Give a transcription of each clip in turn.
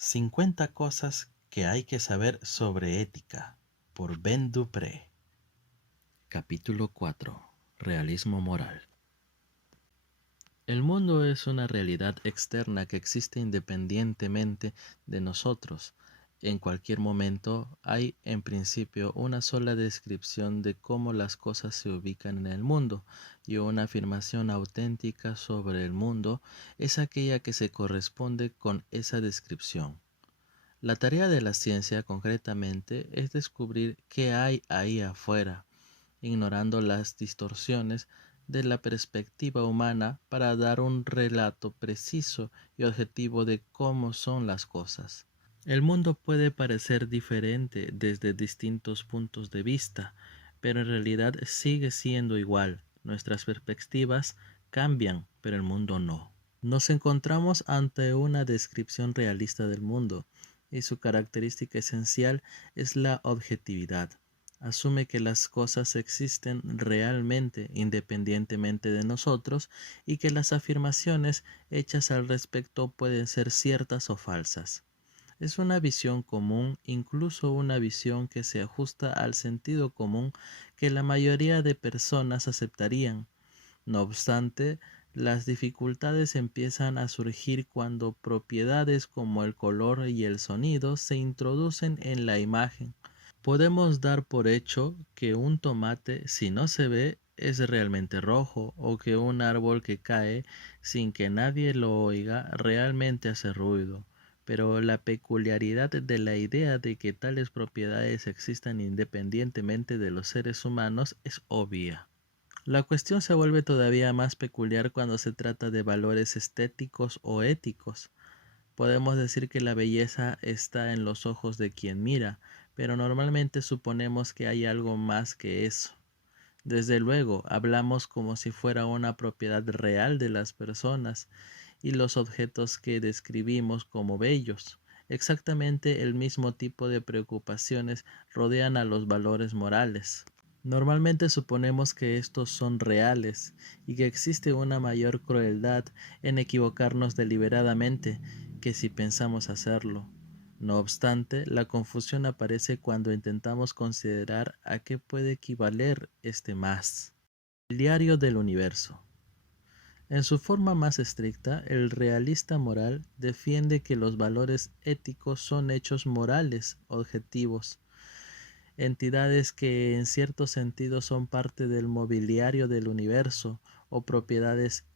50 cosas que hay que saber sobre ética, por Ben Dupré. Capítulo 4. Realismo moral. El mundo es una realidad externa que existe independientemente de nosotros. En cualquier momento hay, en principio, una sola descripción de cómo las cosas se ubican en el mundo, y una afirmación auténtica sobre el mundo es aquella que se corresponde con esa descripción. La tarea de la ciencia, concretamente, es descubrir qué hay ahí afuera, ignorando las distorsiones de la perspectiva humana para dar un relato preciso y objetivo de cómo son las cosas. El mundo puede parecer diferente desde distintos puntos de vista, pero en realidad sigue siendo igual. Nuestras perspectivas cambian, pero el mundo no. Nos encontramos ante una descripción realista del mundo, y su característica esencial es la objetividad. Asume que las cosas existen realmente independientemente de nosotros y que las afirmaciones hechas al respecto pueden ser ciertas o falsas. Es una visión común, incluso una visión que se ajusta al sentido común que la mayoría de personas aceptarían. No obstante, las dificultades empiezan a surgir cuando propiedades como el color y el sonido se introducen en la imagen. Podemos dar por hecho que un tomate, si no se ve, es realmente rojo, o que un árbol que cae sin que nadie lo oiga realmente hace ruido. Pero la peculiaridad de la idea de que tales propiedades existan independientemente de los seres humanos es obvia. La cuestión se vuelve todavía más peculiar cuando se trata de valores estéticos o éticos. Podemos decir que la belleza está en los ojos de quien mira, pero normalmente suponemos que hay algo más que eso. Desde luego, hablamos como si fuera una propiedad real de las personas y los objetos que describimos como bellos. Exactamente el mismo tipo de preocupaciones rodean a los valores morales. Normalmente suponemos que estos son reales y que existe una mayor crueldad en equivocarnos deliberadamente que si pensamos hacerlo. No obstante, la confusión aparece cuando intentamos considerar a qué puede equivaler este más. El diario del universo. En su forma más estricta, el realista moral defiende que los valores éticos son hechos morales objetivos, entidades que en cierto sentido son parte del mobiliario del universo o propiedades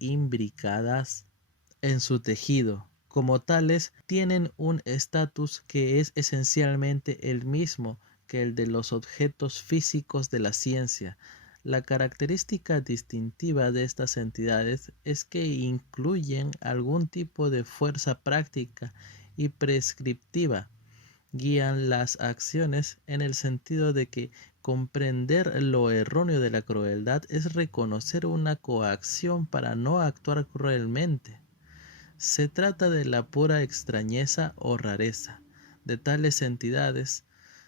imbricadas en su tejido. Como tales, tienen un estatus que es esencialmente el mismo que el de los objetos físicos de la ciencia. La característica distintiva de estas entidades es que incluyen algún tipo de fuerza práctica y prescriptiva. Guían las acciones en el sentido de que comprender lo erróneo de la crueldad es reconocer una coacción para no actuar cruelmente. Se trata de la pura extrañeza o rareza de tales entidades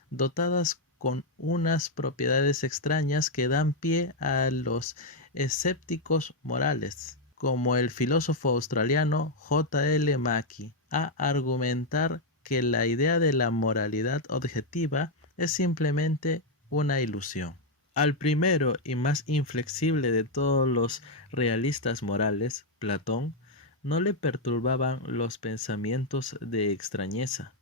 dotadas con unas propiedades extrañas que dan pie a los escépticos morales, como el filósofo australiano J. L. Mackie, a argumentar que la idea de la moralidad objetiva es simplemente una ilusión. Al primero y más inflexible de todos los realistas morales, Platón, no le perturbaban los pensamientos de extrañeza.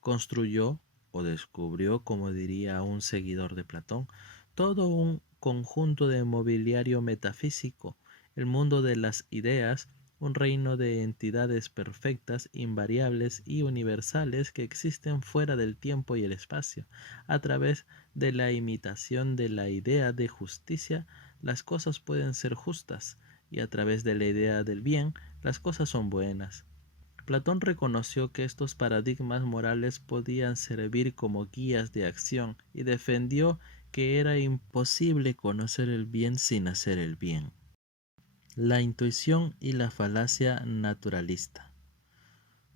Construyó, o descubrió, como diría un seguidor de Platón, todo un conjunto de mobiliario metafísico, el mundo de las ideas, un reino de entidades perfectas, invariables y universales que existen fuera del tiempo y el espacio. A través de la imitación de la idea de justicia, las cosas pueden ser justas, y a través de la idea del bien, las cosas son buenas. Platón reconoció que estos paradigmas morales podían servir como guías de acción y defendió que era imposible conocer el bien sin hacer el bien. La intuición y la falacia naturalista.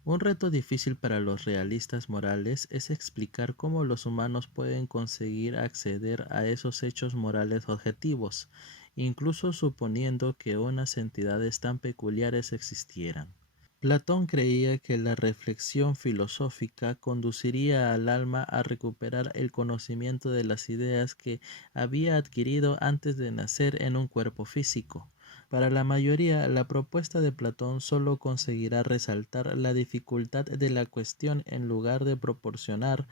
Un reto difícil para los realistas morales es explicar cómo los humanos pueden conseguir acceder a esos hechos morales objetivos, incluso suponiendo que unas entidades tan peculiares existieran. Platón creía que la reflexión filosófica conduciría al alma a recuperar el conocimiento de las ideas que había adquirido antes de nacer en un cuerpo físico. Para la mayoría, la propuesta de Platón solo conseguirá resaltar la dificultad de la cuestión en lugar de proporcionar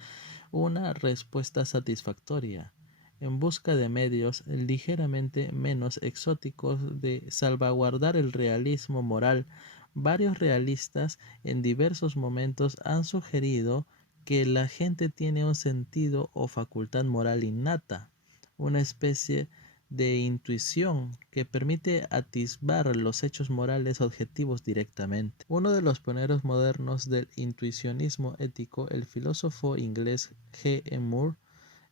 una respuesta satisfactoria. En busca de medios ligeramente menos exóticos de salvaguardar el realismo moral, varios realistas en diversos momentos han sugerido que la gente tiene un sentido o facultad moral innata, una especie de intuición que permite atisbar los hechos morales objetivos directamente. Uno de los pioneros modernos del intuicionismo ético, el filósofo inglés G. E. Moore,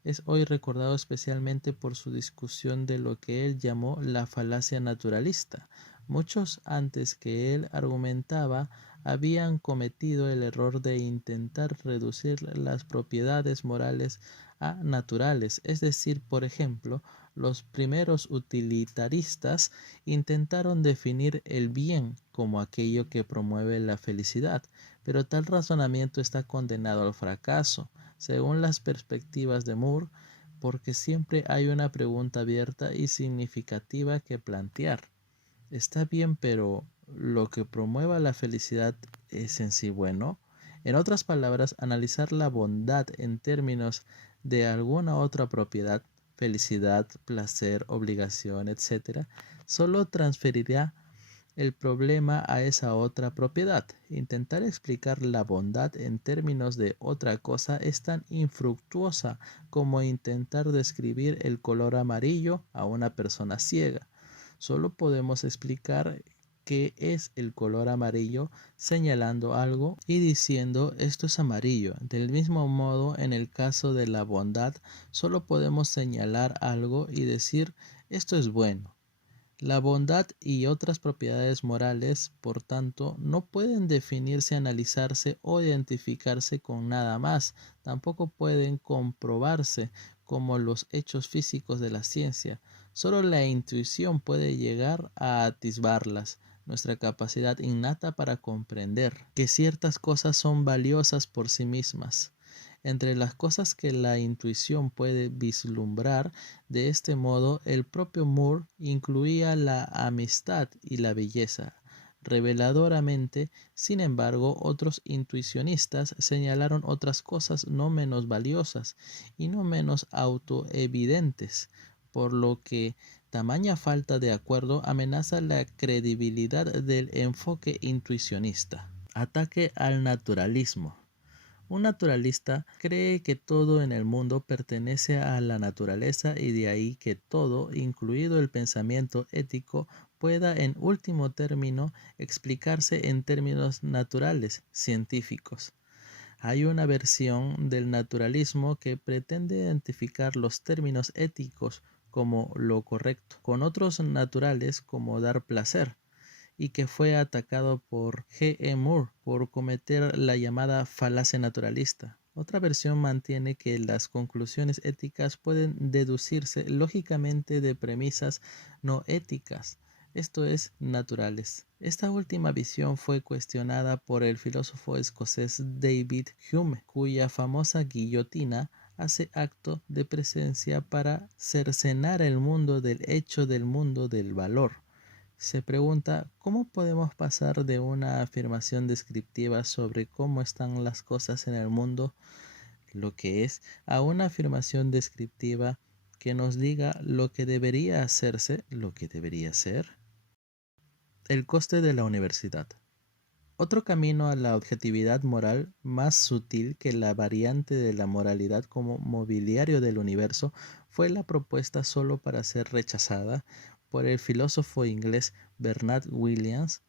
es hoy recordado especialmente por su discusión de lo que él llamó la falacia naturalista. Muchos antes que él argumentaba habían cometido el error de intentar reducir las propiedades morales a naturales, es decir, por ejemplo, los primeros utilitaristas intentaron definir el bien como aquello que promueve la felicidad, pero tal razonamiento está condenado al fracaso, según las perspectivas de Moore, porque siempre hay una pregunta abierta y significativa que plantear. Está bien, pero ¿lo que promueva la felicidad es en sí bueno? En otras palabras, analizar la bondad en términos de alguna otra propiedad, felicidad, placer, obligación, etc., solo transferirá el problema a esa otra propiedad. Intentar explicar la bondad en términos de otra cosa es tan infructuosa como intentar describir el color amarillo a una persona ciega. Solo podemos explicar qué es el color amarillo señalando algo y diciendo esto es amarillo. Del mismo modo, en el caso de la bondad, solo podemos señalar algo y decir esto es bueno. La bondad y otras propiedades morales, por tanto, no pueden definirse, analizarse o identificarse con nada más. Tampoco pueden comprobarse como los hechos físicos de la ciencia. Solo la intuición puede llegar a atisbarlas, nuestra capacidad innata para comprender que ciertas cosas son valiosas por sí mismas. Entre las cosas que la intuición puede vislumbrar de este modo, el propio Moore incluía la amistad y la belleza. Reveladoramente, sin embargo, otros intuicionistas señalaron otras cosas no menos valiosas y no menos autoevidentes, por lo que tamaña falta de acuerdo amenaza la credibilidad del enfoque intuicionista. Ataque al naturalismo. Un naturalista cree que todo en el mundo pertenece a la naturaleza y de ahí que todo, incluido el pensamiento ético, pueda en último término explicarse en términos naturales, científicos. Hay una versión del naturalismo que pretende identificar los términos éticos como lo correcto, con otros naturales como dar placer, y que fue atacado por G. E. Moore por cometer la llamada falacia naturalista. Otra versión mantiene que las conclusiones éticas pueden deducirse lógicamente de premisas no éticas, esto es, naturales. Esta última visión fue cuestionada por el filósofo escocés David Hume, cuya famosa guillotina hace acto de presencia para cercenar el mundo del hecho del mundo del valor. Se pregunta cómo podemos pasar de una afirmación descriptiva sobre cómo están las cosas en el mundo, lo que es, a una afirmación descriptiva que nos diga lo que debería hacerse, lo que debería ser. El coste de la universidad. Otro camino a la objetividad moral más sutil que la variante de la moralidad como mobiliario del universo fue la propuesta solo para ser rechazada por el filósofo inglés Bernard Williams.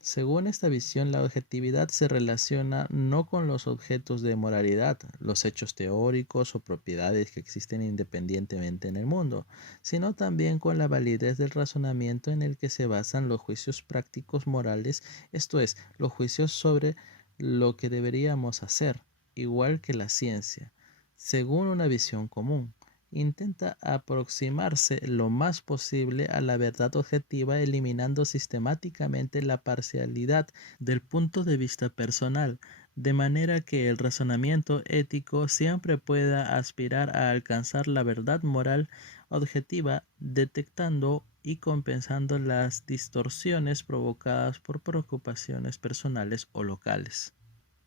Según esta visión, la objetividad se relaciona no con los objetos de moralidad, los hechos teóricos o propiedades que existen independientemente en el mundo, sino también con la validez del razonamiento en el que se basan los juicios prácticos morales, esto es, los juicios sobre lo que deberíamos hacer, igual que la ciencia, según una visión común. intenta aproximarse lo más posible a la verdad objetiva, eliminando sistemáticamente la parcialidad del punto de vista personal, de manera que el razonamiento ético siempre pueda aspirar a alcanzar la verdad moral objetiva, detectando y compensando las distorsiones provocadas por preocupaciones personales o locales.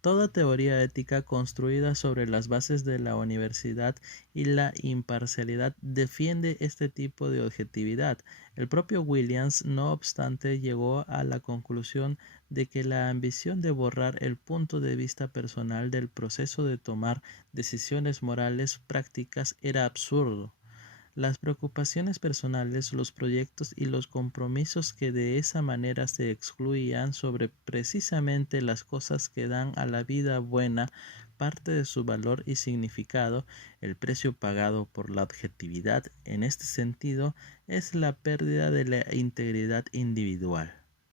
Toda teoría ética construida sobre las bases de la universidad y la imparcialidad defiende este tipo de objetividad. El propio Williams, no obstante, llegó a la conclusión de que la ambición de borrar el punto de vista personal del proceso de tomar decisiones morales prácticas era absurdo. Las preocupaciones personales, los proyectos y los compromisos que de esa manera se excluían sobre precisamente las cosas que dan a la vida buena parte de su valor y significado, el precio pagado por la objetividad en este sentido es la pérdida de la integridad individual.